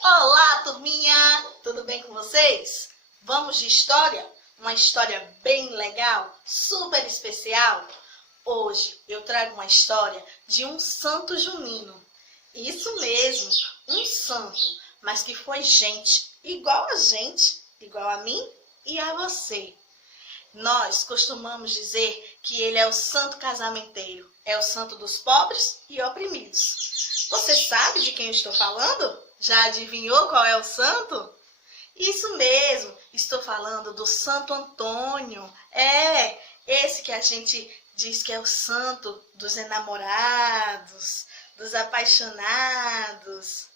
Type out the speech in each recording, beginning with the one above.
Olá, turminha! Tudo bem com vocês? Vamos de história? Uma história bem legal, super especial. Hoje eu trago uma história de um santo junino. Isso mesmo, um santo, mas que foi gente, igual a mim e a você. Nós costumamos dizer que ele é o santo casamenteiro, é o santo dos pobres e oprimidos. Você sabe de quem eu estou falando? Já adivinhou qual é o santo? Isso mesmo, estou falando do Santo Antônio. Esse que a gente diz que é o santo dos enamorados, dos apaixonados.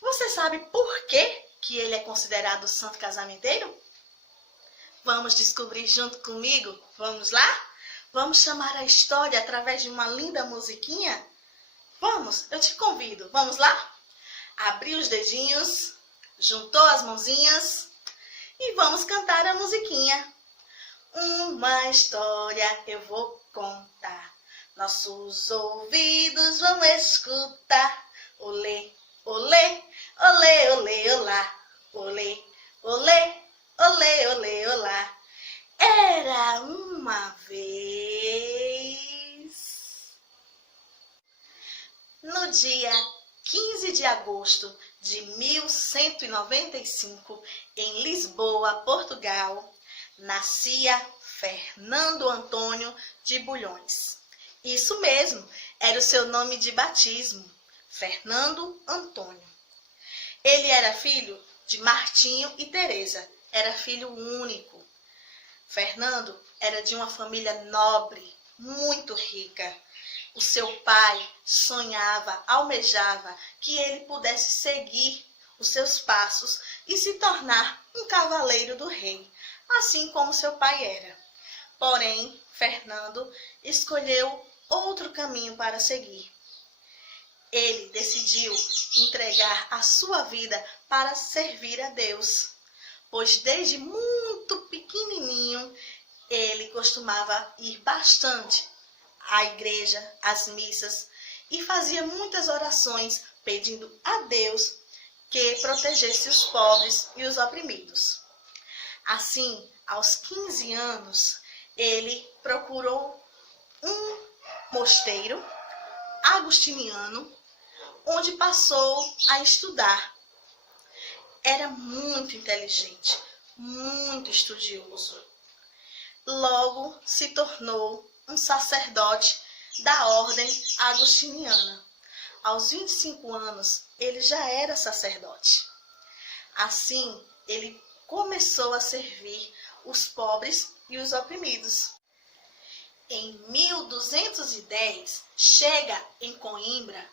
Você sabe por que ele é considerado o santo casamenteiro? Vamos descobrir junto comigo? Vamos lá? Vamos chamar a história através de uma linda musiquinha? Vamos, eu te convido. Vamos lá? Abriu os dedinhos, juntou as mãozinhas e vamos cantar a musiquinha. Uma história eu vou contar, nossos ouvidos vão escutar. Olê, olê, olê, olê, olá. Olê, olê, olê, olê, olá. Era uma vez, no dia 15 de agosto de 1195, em Lisboa, Portugal, nascia Fernando Antônio de Bulhões. Isso mesmo, era o seu nome de batismo, Fernando Antônio. Ele era filho de Martinho e Teresa, era filho único. Fernando era de uma família nobre, muito rica. O seu pai sonhava, almejava que ele pudesse seguir os seus passos e se tornar um cavaleiro do rei, assim como seu pai era. Porém, Fernando escolheu outro caminho para seguir. Ele decidiu entregar a sua vida para servir a Deus, pois desde muito pequenininho ele costumava ir bastante à igreja, às missas, e fazia muitas orações pedindo a Deus que protegesse os pobres e os oprimidos. Assim, aos 15 anos, ele procurou um mosteiro agostiniano, onde passou a estudar. Era muito inteligente, muito estudioso. Logo se tornou um sacerdote da ordem agostiniana. Aos 25 anos, ele já era sacerdote. Assim, ele começou a servir os pobres e os oprimidos. Em 1210, chega em Coimbra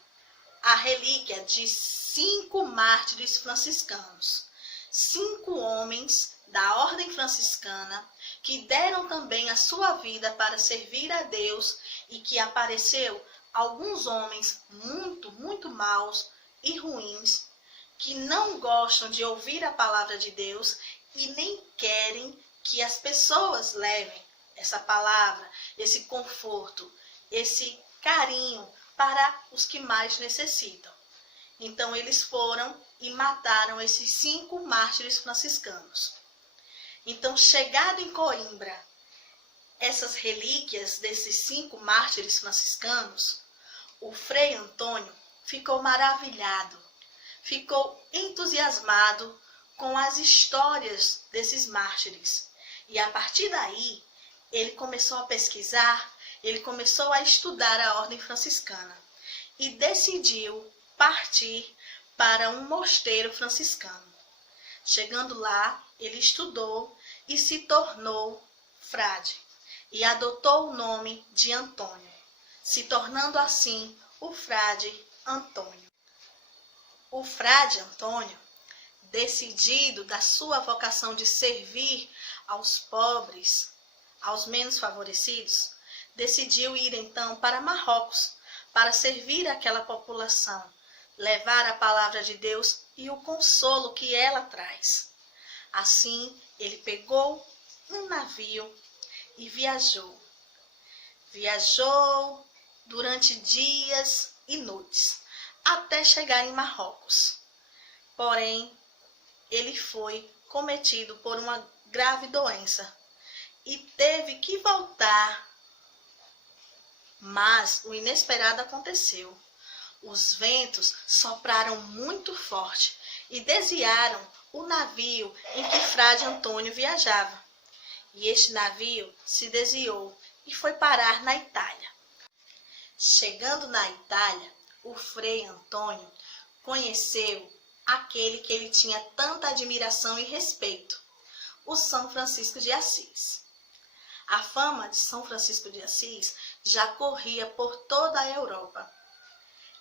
a relíquia de 5 mártires franciscanos, 5 homens da ordem franciscana que deram também a sua vida para servir a Deus e que apareceu alguns homens muito maus e ruins que não gostam de ouvir a palavra de Deus e nem querem que as pessoas levem essa palavra, esse conforto, esse carinho para os que mais necessitam. Então eles foram e mataram esses 5 mártires franciscanos. Então, chegado em Coimbra, essas relíquias desses 5 mártires franciscanos, o Frei Antônio ficou maravilhado, ficou entusiasmado com as histórias desses mártires. E a partir daí, ele começou a pesquisar, ele começou a estudar a ordem franciscana e decidiu partir para um mosteiro franciscano. Chegando lá, ele estudou e se tornou frade e adotou o nome de Antônio, se tornando assim o frade Antônio. O frade Antônio, decidido da sua vocação de servir aos pobres, aos menos favorecidos, decidiu ir então para Marrocos para servir aquela população, levar a palavra de Deus e o consolo que ela traz. Assim, ele pegou um navio e viajou. Viajou durante dias e noites, até chegar em Marrocos. Porém, ele foi cometido por uma grave doença e teve que voltar. Mas o inesperado aconteceu. Os ventos sopraram muito forte e desviaram o navio em que Frade Antônio viajava. E este navio se desviou e foi parar na Itália. Chegando na Itália, o Frei Antônio conheceu aquele que ele tinha tanta admiração e respeito, o São Francisco de Assis. A fama de São Francisco de Assis já corria por toda a Europa.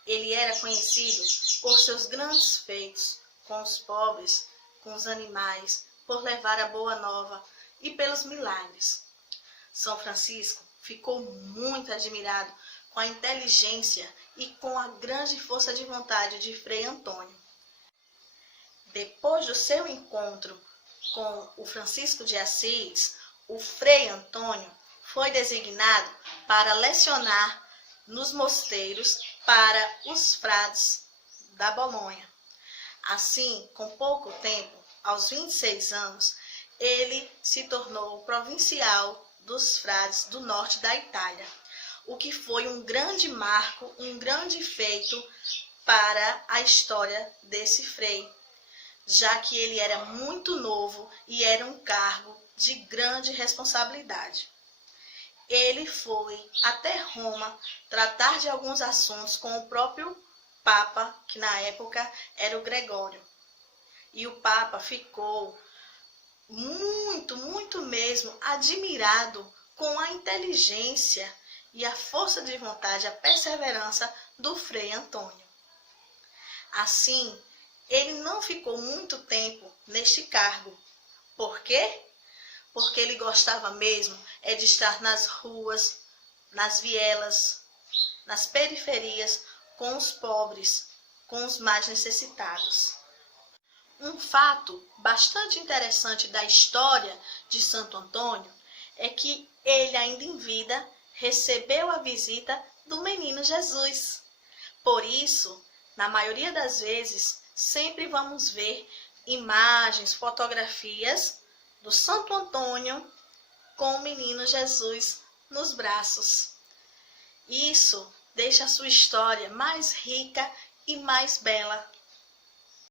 Ele era conhecido por seus grandes feitos com os pobres, com os animais, por levar a boa nova e pelos milagres. São Francisco ficou muito admirado com a inteligência e com a grande força de vontade de Frei Antônio. Depois do seu encontro com o Francisco de Assis, o Frei Antônio foi designado para lecionar nos mosteiros para os frades da Bolonha. Assim, com pouco tempo, aos 26 anos, ele se tornou provincial dos frades do norte da Itália, o que foi um grande marco, um grande feito para a história desse frei, já que ele era muito novo e era um cargo de grande responsabilidade. Ele foi até Roma tratar de alguns assuntos com o próprio Papa, que na época era o Gregório. E o Papa ficou muito mesmo admirado com a inteligência e a força de vontade, a perseverança do Frei Antônio. Assim, ele não ficou muito tempo neste cargo. Por quê? Porque ele gostava mesmo de estar nas ruas, nas vielas, nas periferias, com os pobres, com os mais necessitados. Um fato bastante interessante da história de Santo Antônio é que ele, ainda em vida, recebeu a visita do menino Jesus. Por isso, na maioria das vezes, sempre vamos ver imagens, fotografias do Santo Antônio com o menino Jesus nos braços. Isso deixa a sua história mais rica e mais bela.